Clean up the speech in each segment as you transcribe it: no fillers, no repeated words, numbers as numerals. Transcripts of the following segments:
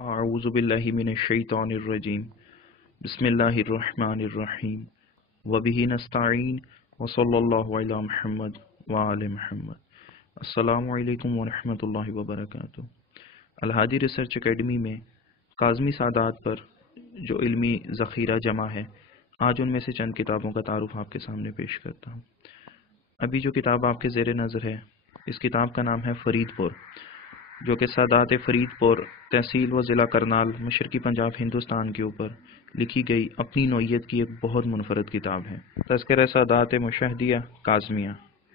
اعوذ باللہ من الشیطان الرجیم بسم اللہ الرحمن الرحیم وبہ نستعین وصلی اللہ علی محمد وآل محمد۔ السلام علیکم ورحمۃ اللہ وبرکاتہ۔ الہادی ریسرچ اکیڈمی میں کاظمی سادات پر جو علمی ذخیرہ جمع ہے، آج ان میں سے چند کتابوں کا تعارف آپ کے سامنے پیش کرتا ہوں۔ ابھی جو کتاب آپ کے زیر نظر ہے، اس کتاب کا نام ہے فرید پور، جو کہ سادات فرید پور تحصیل و ضلع کرنال مشرقی پنجاب ہندوستان کے اوپر لکھی گئی اپنی نوعیت کی ایک بہت منفرد کتاب ہے۔ تذکرہ سادات مشاہدیہ کاظمیہ،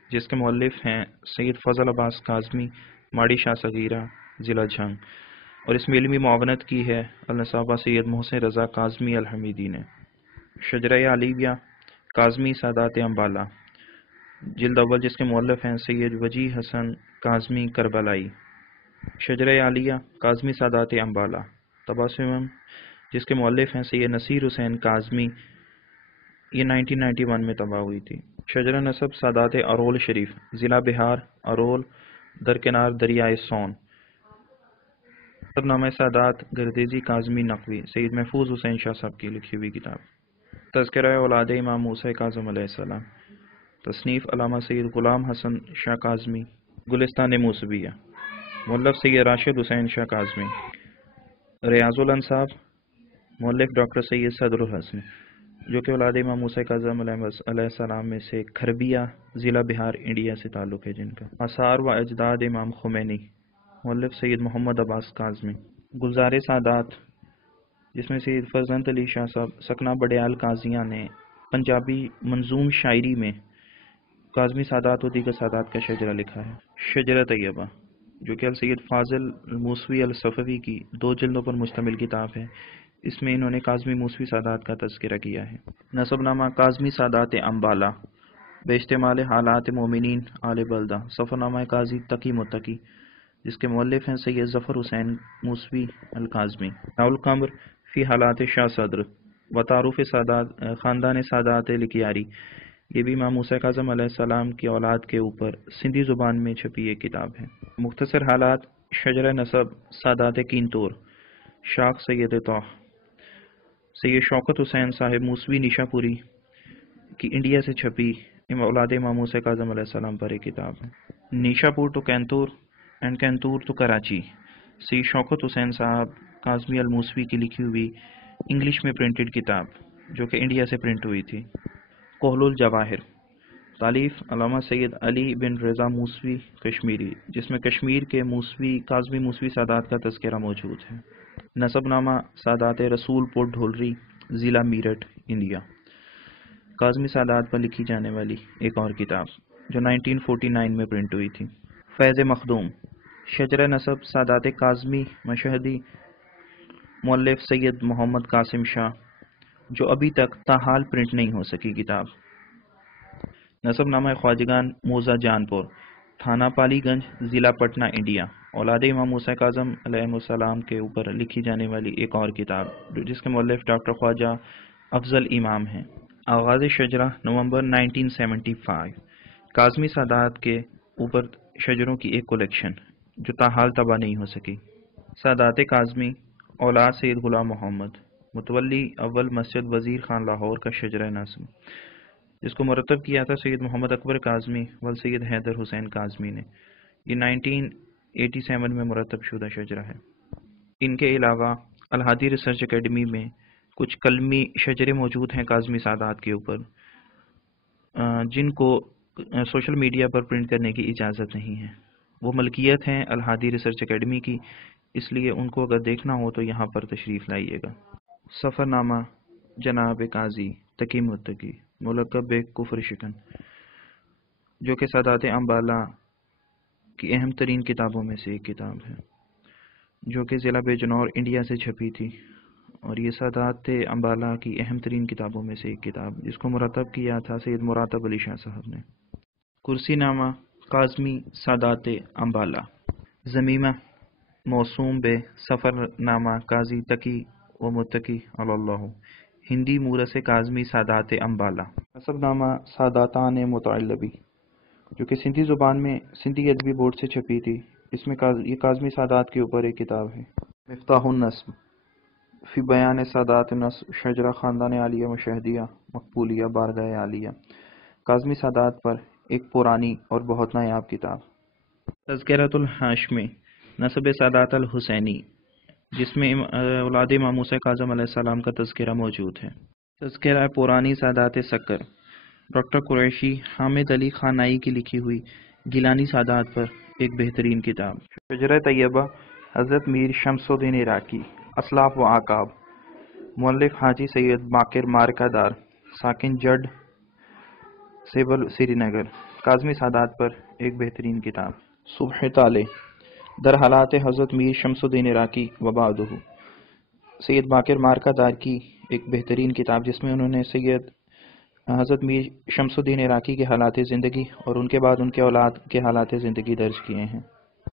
جس کے مؤلف ہیں سید فضل عباس کاظمی، ماڑی شاہ صغیرہ، ضلع جھنگ، اور اس میں علمی معاونت کی ہے النصابہ سید محسن رضا کاظمی الحمیدی نے۔ شجرہ علیویہ کاظمی سادات امبالہ، جلد اول، جس کے مؤلف ہیں سید وجی حسن کاظمی کربلائی۔ شجرہ عالیہ کاظمی سادات امبالہ تبسم، جس کے مؤلف ہیں سید نصیر حسین کاظمی، یہ 1991 میں طبع ہوئی تھی۔ شجرہ نسب سادات ارول شریف، ضلع بہار، ارول، درکنار دریائے سون۔ نسب نامہ سادات گردیزی کاظمی نقوی، سید محفوظ حسین شاہ صاحب کی لکھی ہوئی کتاب۔ تذکرہ اولاد امام موسیٰ کاظم علیہ السلام، تصنیف علامہ سید غلام حسن شاہ کاظمی، گلستان موسویہ، مؤلف سید راشد حسین شاہ کاظمی۔ ریاض الانصاب، مؤلف ڈاکٹر سید صدر الحسن، جو کہ اولاد امام موسیٰ کاظم علیہ السلام میں سے کھربیہ، ضلع بہار، انڈیا سے تعلق ہے جن کا۔ آثار و اجداد امام خمینی، مؤلف سید محمد عباس کاظمی۔ گلزار سادات، جس میں سید فرزند علی شاہ صاحب سکنہ بڈیال قاضیاں نے پنجابی منظوم شاعری میں کاظمی سادات و دیگر سادات کا شجرہ لکھا ہے۔ شجرہ طیبہ، جو کہ السید فاضل موسوی الصفوی کی 2 جلدوں پر مشتمل کتاب ہے، اس میں انہوں نے کاظمی موسوی سادات کا تذکرہ کیا ہے۔ نسب نامہ کاظمی سادات امبالہ بے اشتمال حالات مومنین آل بلدہ، سفر نامہ قاضی تقی متقی، جس کے مؤلف ہیں سید ظفر حسین موسوی القاظمی۔ القمر فی حالات شاہ صدر و تعارف سادات خاندان سادات لکیاری، یہ بھی امام موسیٰ کاظم علیہ السلام کی اولاد کے اوپر سندھی زبان میں چھپی ایک کتاب ہے۔ مختصر حالات شجرہ نسب سادات کینتور، شاخ سید طہ، سید شوکت حسین صاحب موسوی نیشا پوری کی انڈیا سے چھپی اولاد امام موسیٰ کاظم علیہ السلام پر ایک کتاب ہے۔ نیشا پور ٹو کینتور اینڈ کینتور ٹو کراچی، سید شوکت حسین صاحب کاظمی الموسوی کی لکھی ہوئی انگلش میں پرنٹڈ کتاب، جو کہ انڈیا سے پرنٹ ہوئی تھی۔ کحل الجواہر، تالیف علامہ سید علی بن رضا موسوی کشمیری، جس میں کشمیر کے موسوی کاظمی موسوی سادات کا تذکرہ موجود ہے۔ نسب نامہ سادات رسول پور ڈھولری، ضلع میرٹھ، انڈیا، کاظمی سادات پر لکھی جانے والی ایک اور کتاب جو 1949 میں پرنٹ ہوئی تھی۔ فیض مخدوم، شجرہ نسب سادات کاظمی مشہدی، مؤلف سید محمد قاسم شاہ، جو ابھی تک تاحال پرنٹ نہیں ہو سکی کتاب۔ نسب نامہ خواجگان موزہ جان پور، تھانہ پالی گنج، ضلع پٹنہ، انڈیا، اولاد امام موسیٰ کاظم علیہ السلام کے اوپر لکھی جانے والی ایک اور کتاب، جس کے مؤلف ڈاکٹر خواجہ افضل امام ہیں۔ آغاز شجرہ نومبر 1975، کاظمی سادات کے اوپر شجروں کی ایک کلیکشن جو تاحال طبع نہیں ہو سکی۔ سادات کاظمی اولاد سید غلام محمد، متولی اول مسجد وزیر خان لاہور کا شجرہ نسب، جس کو مرتب کیا تھا سید محمد اکبر کاظمی و سید حیدر حسین کاظمی نے، یہ 1987 میں مرتب شدہ شجرہ ہے۔ ان کے علاوہ الہادی ریسرچ اکیڈمی میں کچھ کلمی شجرے موجود ہیں کاظمی سادات کے اوپر، جن کو سوشل میڈیا پر پرنٹ کرنے کی اجازت نہیں ہے۔ وہ ملکیت ہیں الہادی ریسرچ اکیڈمی کی، اس لیے ان کو اگر دیکھنا ہو تو یہاں پر تشریف لائیے گا۔ سفر نامہ جناب قاضی تقی متقی، ملقب کفر شکن، جو کہ سادات امبالہ کی اہم ترین کتابوں میں سے ایک کتاب ہے، جو کہ ضلع بجنور، انڈیا سے چھپی تھی، اور یہ سادات امبالہ کی اہم ترین کتابوں میں سے ایک کتاب، جس کو مرتب کیا تھا سید مراتب علی شاہ صاحب نے۔ کرسی نامہ کاظمی سادات امبالہ، ضمیمہ موسوم بے سفر نامہ قاضی تقی و متقی اللہ، ہندی مورث کاظمی سادات امبالہ۔ نسب نامہ ساداتان متعلبی، جو کہ سندھی زبان میں سندھی ادبی بورڈ سے چھپی تھی، اس میں یہ کاظمی سادات کے اوپر ایک کتاب ہے۔ مفتاح النصب فی بیان سادات نصب شجرہ خاندان عالیہ مشاہدیہ مقبولیہ بارگاہ عالیہ، کاظمی سادات پر ایک پرانی اور بہت نایاب کتاب۔ تذکرۃ الہاشمی نسب سادات الحسینی، جس میں اولاد امام موسیٰ کاظم علیہ السلام کا تذکرہ موجود ہے۔ تذکرہ پرانی سادات سکر، ڈاکٹر قریشی حامد علی خانائی کی لکھی ہوئی گیلانی سادات پر ایک بہترین کتاب۔ شجرہ طیبہ حضرت میر شمس الدین عراقی، اسلاف و آکاب، مؤلف حاجی سید باقر مارکہ دار، ساکن جڈ سیبل سری نگر، کاظمی سادات پر ایک بہترین کتاب۔ صبح طالع در حالات حضرت میر شمس الدین عراقی و بعدہ، سید باقر مارکہ دار کی ایک بہترین کتاب، جس میں انہوں نے سید حضرت میر شمس الدین عراقی کے حالات زندگی اور ان کے بعد ان کے اولاد کے حالات زندگی درج کیے ہیں۔